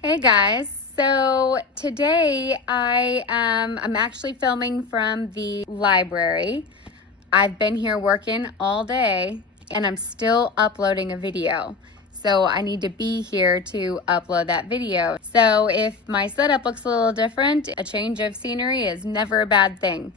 Hey guys, so today I'm actually filming from the library. I've been here working all day and I'm still uploading a video. So I need to be here to upload that video. So if my setup looks a little different, a change of scenery is never a bad thing.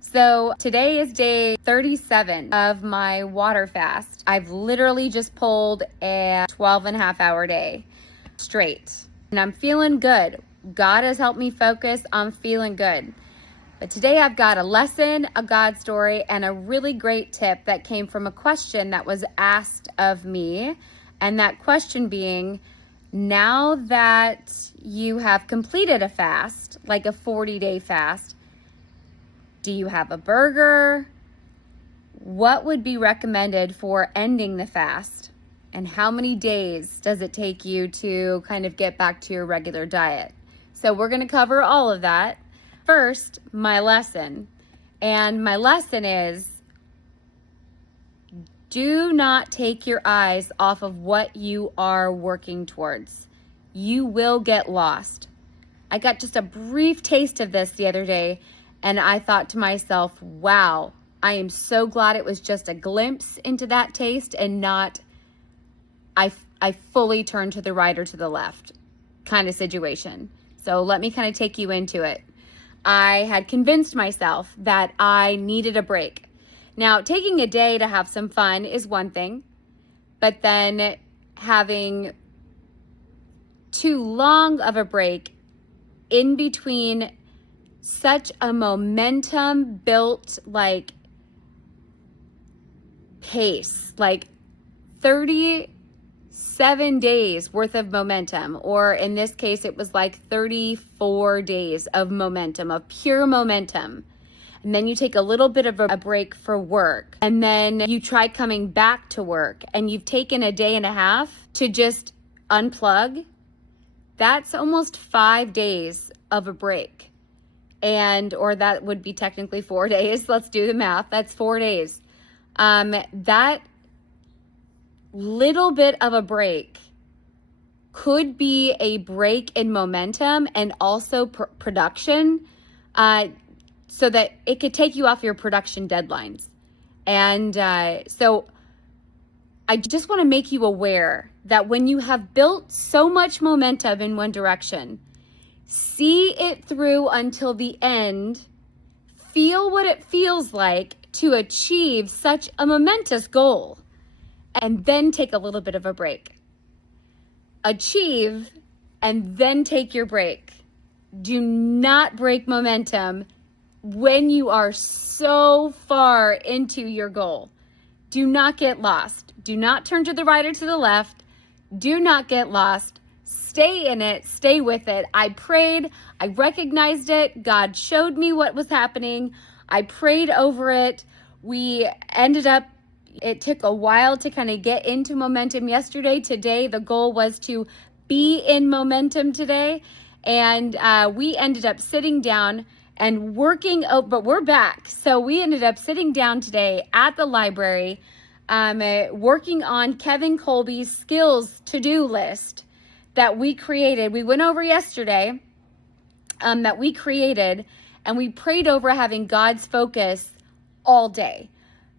So today is day 37 of my water fast. I've literally just pulled a 12 and a half hour day straight. And I'm feeling good. God has helped me focus. I'm feeling good. But today I've got a lesson, a God story, and a really great tip that came from a question that was asked of me. And that question being, now that you have completed a fast, like a 40-day fast, do you have a burger? What would be recommended for ending the fast? And how many days does it take you to kind of get back to your regular diet? So we're going to cover all of that. First, my lesson. And my lesson is, do not take your eyes off of what you are working towards. You will get lost. I got just a brief taste of this the other day, and I thought to myself, wow, I am so glad it was just a glimpse into that taste and not I fully turned to the right or to the left kind of situation. So let me kind of take you into it. I had convinced myself that I needed a break. Now, taking a day to have some fun is one thing, but then having too long of a break in between such a momentum built like pace, like 37 days worth of momentum, or in this case, it was like 34 days of momentum, of pure momentum. And then you take a little bit of a break for work, and then you try coming back to work, and you've taken a day and a half to just unplug. That's almost 5 days of a break. Or that would be technically 4 days. Let's do the math. That's 4 days. That little bit of a break could be a break in momentum and also production, so that it could take you off your production deadlines. And so I just want to make you aware that when you have built so much momentum in one direction, see it through until the end. Feel what it feels like to achieve such a momentous goal, and then take a little bit of a break. Achieve and then take your break. Do not break momentum when you are so far into your goal. Do not get lost. Do not turn to the right or to the left. Do not get lost. Stay in it. Stay with it. I prayed. I recognized it. God showed me what was happening. I prayed over it. It took a while to kind of get into momentum yesterday. Today, the goal was to be in momentum today. And we ended up sitting down and working, but we're back. So we ended up sitting down today at the library, working on Kevin Colby's skills to-do list that we created. We went over yesterday, that we created, and we prayed over having God's focus all day.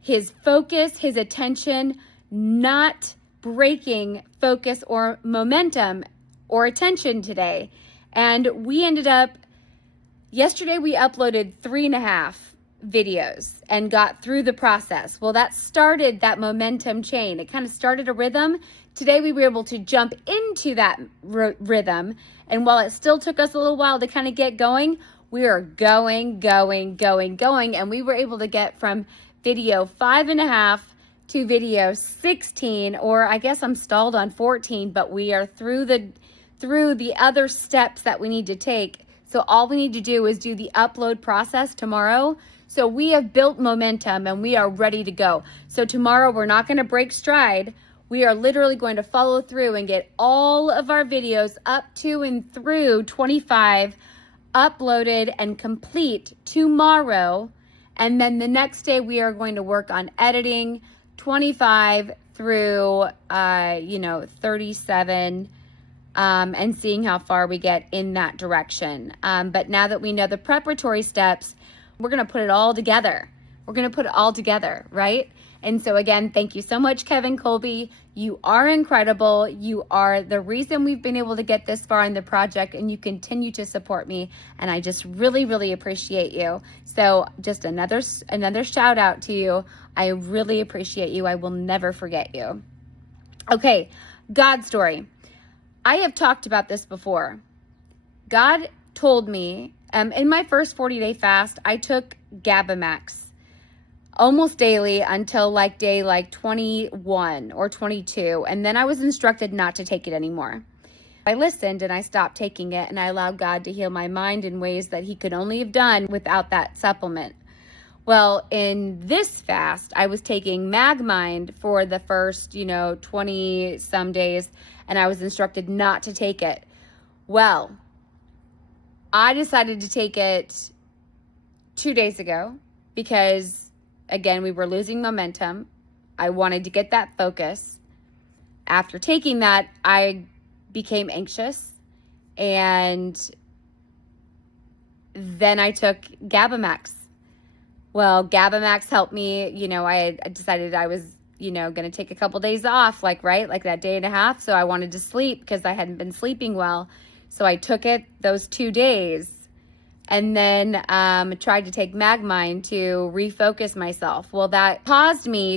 His focus, his attention, not breaking focus or momentum or attention today. And we ended up, yesterday we uploaded 3.5 videos and got through the process. Well, that started that momentum chain. It kind of started a rhythm. Today we were able to jump into that rhythm. And while it still took us a little while to kind of get going, we are going. And we were able to get from video 5.5 to video 16, or I guess I'm stalled on 14, but we are through the other steps that we need to take. So all we need to do is do the upload process tomorrow. So we have built momentum and we are ready to go. So tomorrow we're not going to break stride. We are literally going to follow through and get all of our videos up to and through 25 uploaded and complete tomorrow. And then the next day we are going to work on editing 25 through 37 and seeing how far we get in that direction. But now that we know the preparatory steps, we're going to put it all together. We're going to put it all together, right? And so again, thank you so much, Kevin Colby. You are incredible. You are the reason we've been able to get this far in the project, and you continue to support me. And I just really, really appreciate you. So just another shout out to you. I really appreciate you. I will never forget you. Okay, God story. I have talked about this before. God told me, in my first 40-day fast, I took Gabamax almost daily until day 21 or 22. And then I was instructed not to take it anymore. I listened and I stopped taking it, and I allowed God to heal my mind in ways that he could only have done without that supplement. Well, in this fast, I was taking MagMind for the first, 20 some days, and I was instructed not to take it. Well, I decided to take it 2 days ago because, again, we were losing momentum. I wanted to get that focus. After taking that, I became anxious, and then I took Gabamax. Well, Gabamax helped me. I decided I was, going to take a couple days off, like that day and a half. So I wanted to sleep because I hadn't been sleeping well. So I took it those 2 days, and then tried to take MagMind to refocus myself. Well, that caused me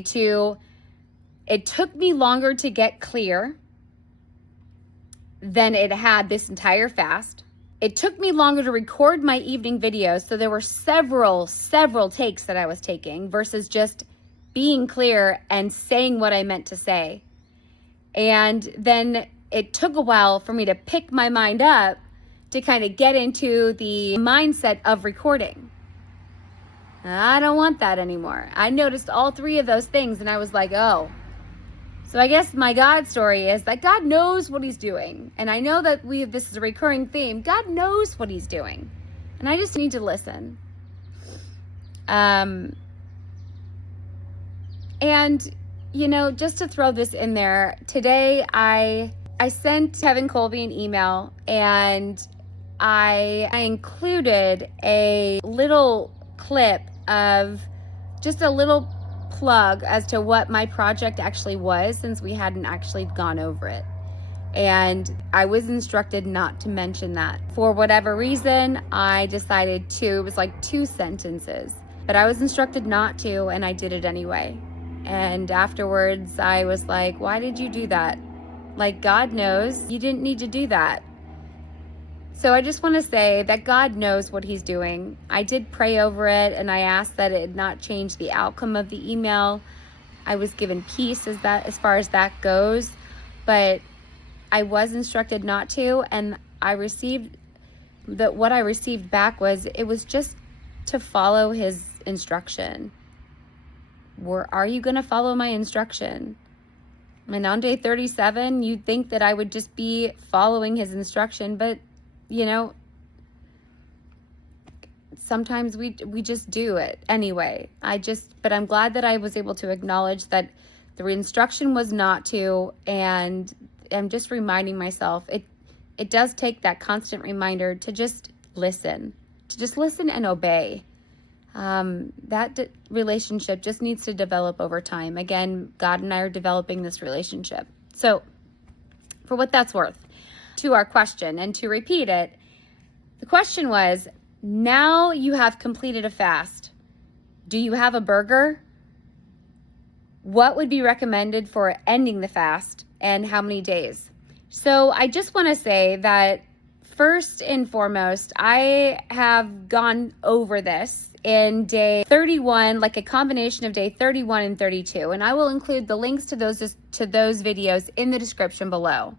it took me longer to get clear than it had this entire fast. It took me longer to record my evening videos, so there were several takes that I was taking versus just being clear and saying what I meant to say. And then it took a while for me to pick my mind up to kind of get into the mindset of recording. I don't want that anymore. I noticed all 3 of those things, and I was like, oh. So I guess my God story is that God knows what he's doing. And I know that this is a recurring theme. God knows what he's doing. And I just need to listen. And, just to throw this in there, today I sent Kevin Colby an email, and I included a little clip of just a little plug as to what my project actually was, since we hadn't actually gone over it. And I was instructed not to mention that. For whatever reason, I decided to. It was 2 sentences, but I was instructed not to, and I did it anyway. And afterwards, I was like, why did you do that? God knows you didn't need to do that. So I just want to say that God knows what he's doing. I did pray over it, and I asked that it not change the outcome of the email. I was given peace as far as that goes, but I was instructed not to, and what I received back was, it was just to follow his instruction. Are you going to follow my instruction? And on day 37, you'd think that I would just be following his instruction, but sometimes we just do it anyway. But I'm glad that I was able to acknowledge that the instruction was not to, and I'm just reminding myself, it does take that constant reminder to just listen and obey. That relationship just needs to develop over time. Again, God and I are developing this relationship. So for what that's worth, to our question, and to repeat it, the question was, now you have completed a fast. Do you have a burger? What would be recommended for ending the fast, and how many days? So I just want to say that first and foremost, I have gone over this in day 31, a combination of day 31 and 32, and I will include the links to those videos in the description below.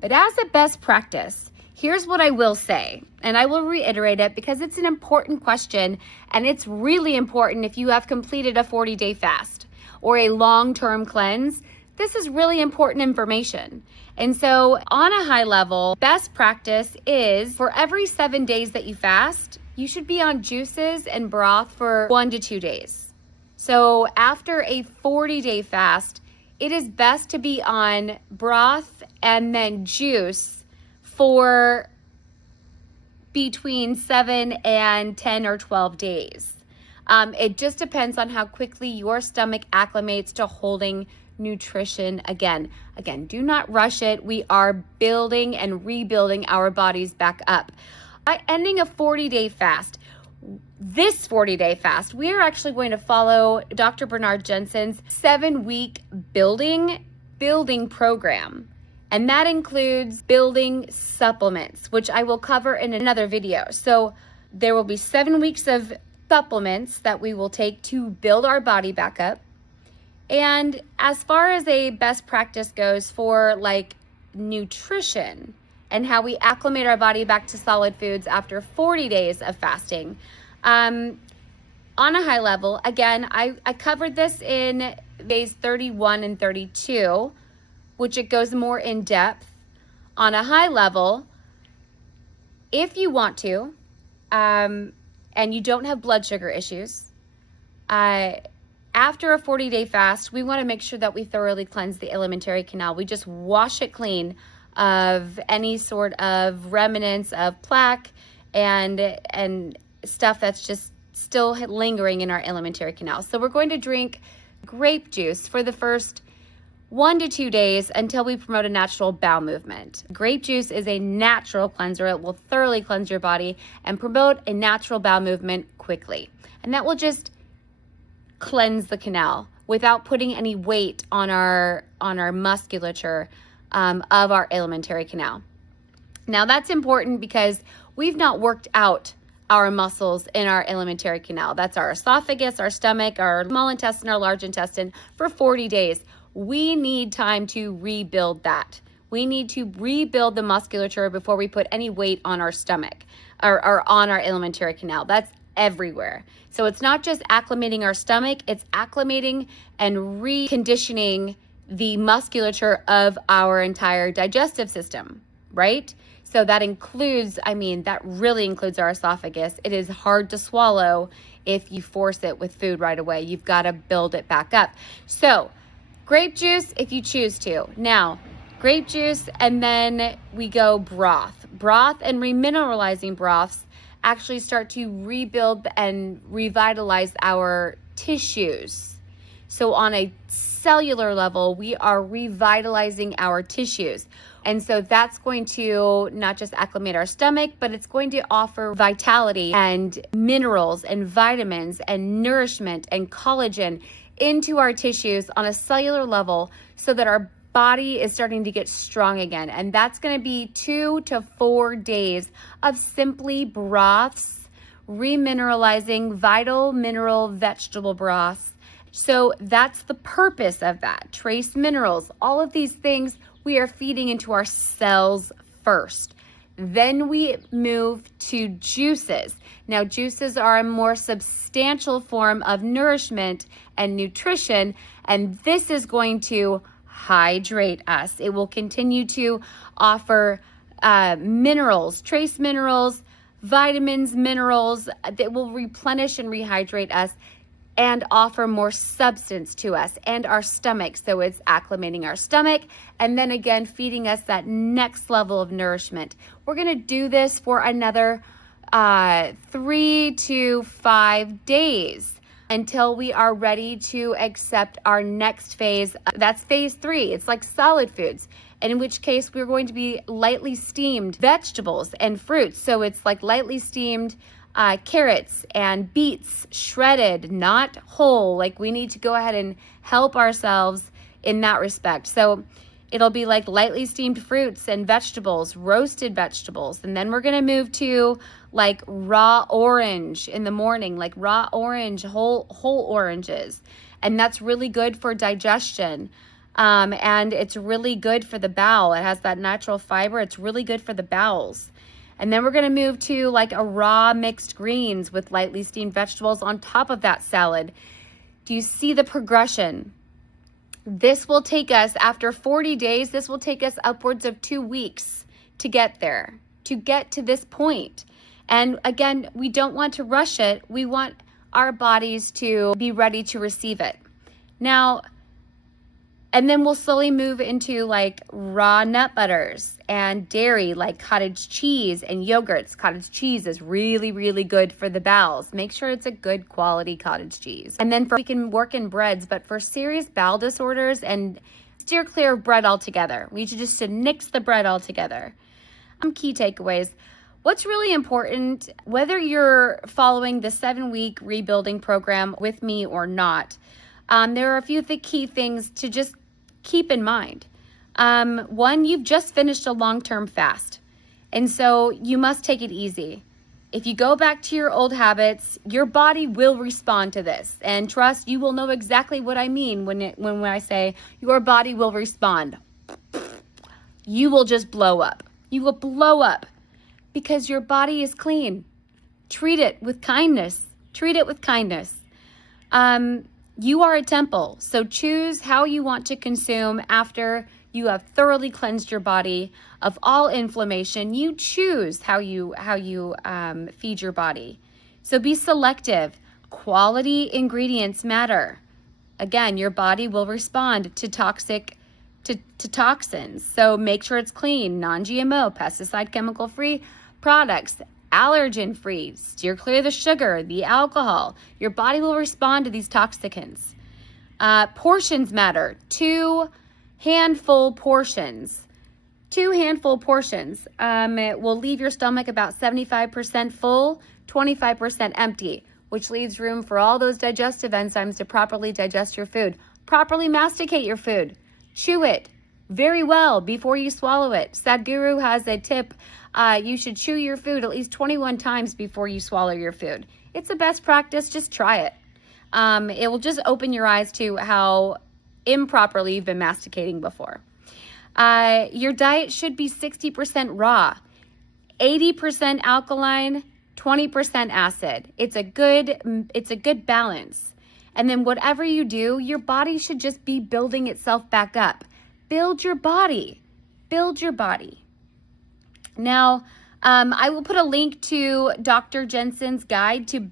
But as a best practice, here's what I will say, and I will reiterate it because it's an important question, and it's really important if you have completed a 40-day fast or a long-term cleanse. This is really important information. And so on a high level, best practice is for every 7 days that you fast, you should be on juices and broth for 1 to 2 days. So after a 40-day fast, it is best to be on broth and then juice for between 7 and 10 or 12 days. It just depends on how quickly your stomach acclimates to holding nutrition again. Again, do not rush it. We are building and rebuilding our bodies back up. By ending a 40-day fast, this 40-day fast, we are actually going to follow Dr. Bernard Jensen's 7-week building program. And that includes building supplements, which I will cover in another video. So there will be 7 weeks of supplements that we will take to build our body back up. And as far as a best practice goes for like nutrition and how we acclimate our body back to solid foods after 40 days of fasting, on a high level, again, I covered this in days 31 and 32, which it goes more in depth. On a high level, if you want to, and you don't have blood sugar issues, after a 40-day fast, we want to make sure that we thoroughly cleanse the alimentary canal. We just wash it clean of any sort of remnants of plaque and stuff that's just still lingering in our alimentary canal. So we're going to drink grape juice for the first 1 to 2 days until we promote a natural bowel movement. Grape juice is a natural cleanser. It will thoroughly cleanse your body and promote a natural bowel movement quickly. And that will just cleanse the canal without putting any weight on our musculature of our alimentary canal. Now that's important because we've not worked out our muscles in our alimentary canal. That's our esophagus, our stomach, our small intestine, our large intestine for 40 days. We need time to rebuild that. We need to rebuild the musculature before we put any weight on our stomach or on our alimentary canal. That's everywhere. So it's not just acclimating our stomach, it's acclimating and reconditioning the musculature of our entire digestive system, right? So that includes, that really includes our esophagus. It is hard to swallow if you force it with food right away. You've got to build it back up. So grape juice, if you choose to. Now, grape juice, and then we go broth. Broth and remineralizing broths actually start to rebuild and revitalize our tissues. So on a cellular level, we are revitalizing our tissues. And so that's going to not just acclimate our stomach, but it's going to offer vitality and minerals and vitamins and nourishment and collagen into our tissues on a cellular level so that our body is starting to get strong again. And that's going to be 2 to 4 days of simply broths, remineralizing vital mineral vegetable broths. So that's the purpose of that. Trace minerals, all of these things we are feeding into our cells first. Then we move to juices. Now, juices are a more substantial form of nourishment and nutrition, and this is going to hydrate us. It will continue to offer minerals, trace minerals, vitamins, minerals that will replenish and rehydrate us and offer more substance to us and our stomach. So it's acclimating our stomach and then again feeding us that next level of nourishment. We're going to do this for another 3 to 5 days until we are ready to accept our next phase. That's phase 3. It's like solid foods, and in which case we're going to be lightly steamed vegetables and fruits. So it's like lightly steamed carrots and beets, shredded, not whole. Like we need to go ahead and help ourselves in that respect. So it'll be like lightly steamed fruits and vegetables, roasted vegetables. And then we're going to move to like raw orange in the morning, like raw orange, whole oranges. And that's really good for digestion. And it's really good for the bowel. It has that natural fiber. It's really good for the bowels. And then we're going to move to like a raw mixed greens with lightly steamed vegetables on top of that salad. Do you see the progression? This will take us, after 40 days, this will take us upwards of 2 weeks to get there, to get to this point. And again, we don't want to rush it. We want our bodies to be ready to receive it. Now, And then we'll slowly move into like raw nut butters and dairy, like cottage cheese and yogurts. Cottage cheese is really, really good for the bowels. Make sure it's a good quality cottage cheese. And then we can work in breads, but for serious bowel disorders, and steer clear of bread altogether. We should just nix the bread altogether. Key takeaways. What's really important, whether you're following the 7-week rebuilding program with me or not, there are a few key things to just keep in mind. One, you've just finished a long-term fast, and so you must take it easy. If you go back to your old habits, your body will respond to this. And trust, you will know exactly what I mean when I say your body will respond. You will just blow up. You will blow up because your body is clean. Treat it with kindness. Treat it with kindness. You are a temple, so choose how you want to consume after you have thoroughly cleansed your body of all inflammation. You choose how you feed your body. So be selective. Quality ingredients matter. Again, your body will respond to toxins. So make sure it's clean, non-GMO, pesticide, chemical-free products, allergen-free. Steer clear of the sugar, the alcohol. Your body will respond to these toxicants. Portions matter. 2 handful portions. 2 handful portions. It will leave your stomach about 75% full, 25% empty, which leaves room for all those digestive enzymes to properly digest your food. Properly masticate your food. Chew it very well before you swallow it. Sadhguru has a tip. You should chew your food at least 21 times before you swallow your food. It's a best practice. Just try it. It will just open your eyes to how improperly you've been masticating before. Your diet should be 60% raw, 80% alkaline, 20% acid. It's a good balance. And then whatever you do, your body should just be building itself back up. Build your body. Build your body. Now, I will put a link to Dr. Jensen's guide to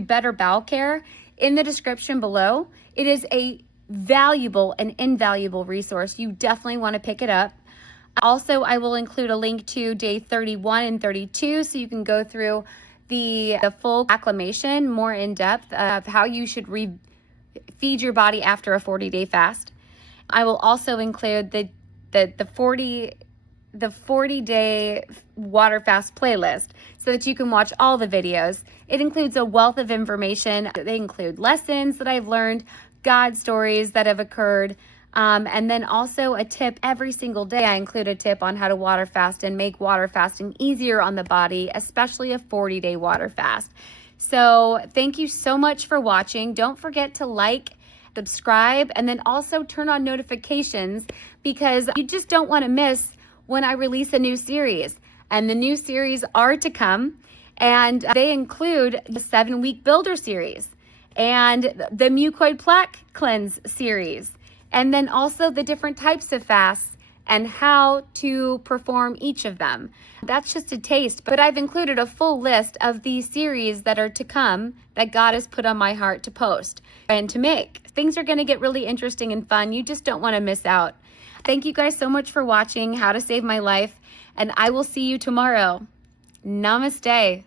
better bowel care in the description below. It is a valuable and invaluable resource. You definitely want to pick it up. Also, I will include a link to day 31 and 32 so you can go through the full acclimation more in depth of how you should feed your body after a 40-day fast. I will also include the 40-day water fast playlist so that you can watch all the videos. It includes a wealth of information. They include lessons that I've learned, God stories that have occurred, and then also a tip every single day. I include a tip on how to water fast and make water fasting easier on the body, especially a 40-day water fast. So thank you so much for watching. Don't forget to like, subscribe, and then also turn on notifications because you just don't want to miss when I release a new series. And the new series are to come, and they include the 7-week builder series and the mucoid plaque cleanse series, and then also the different types of fasts and how to perform each of them. That's just a taste, but I've included a full list of these series that are to come that God has put on my heart to post and to make. Things are going to get really interesting and fun. You just don't want to miss out. Thank you guys so much for watching How to Save My Life, and I will see you tomorrow. Namaste.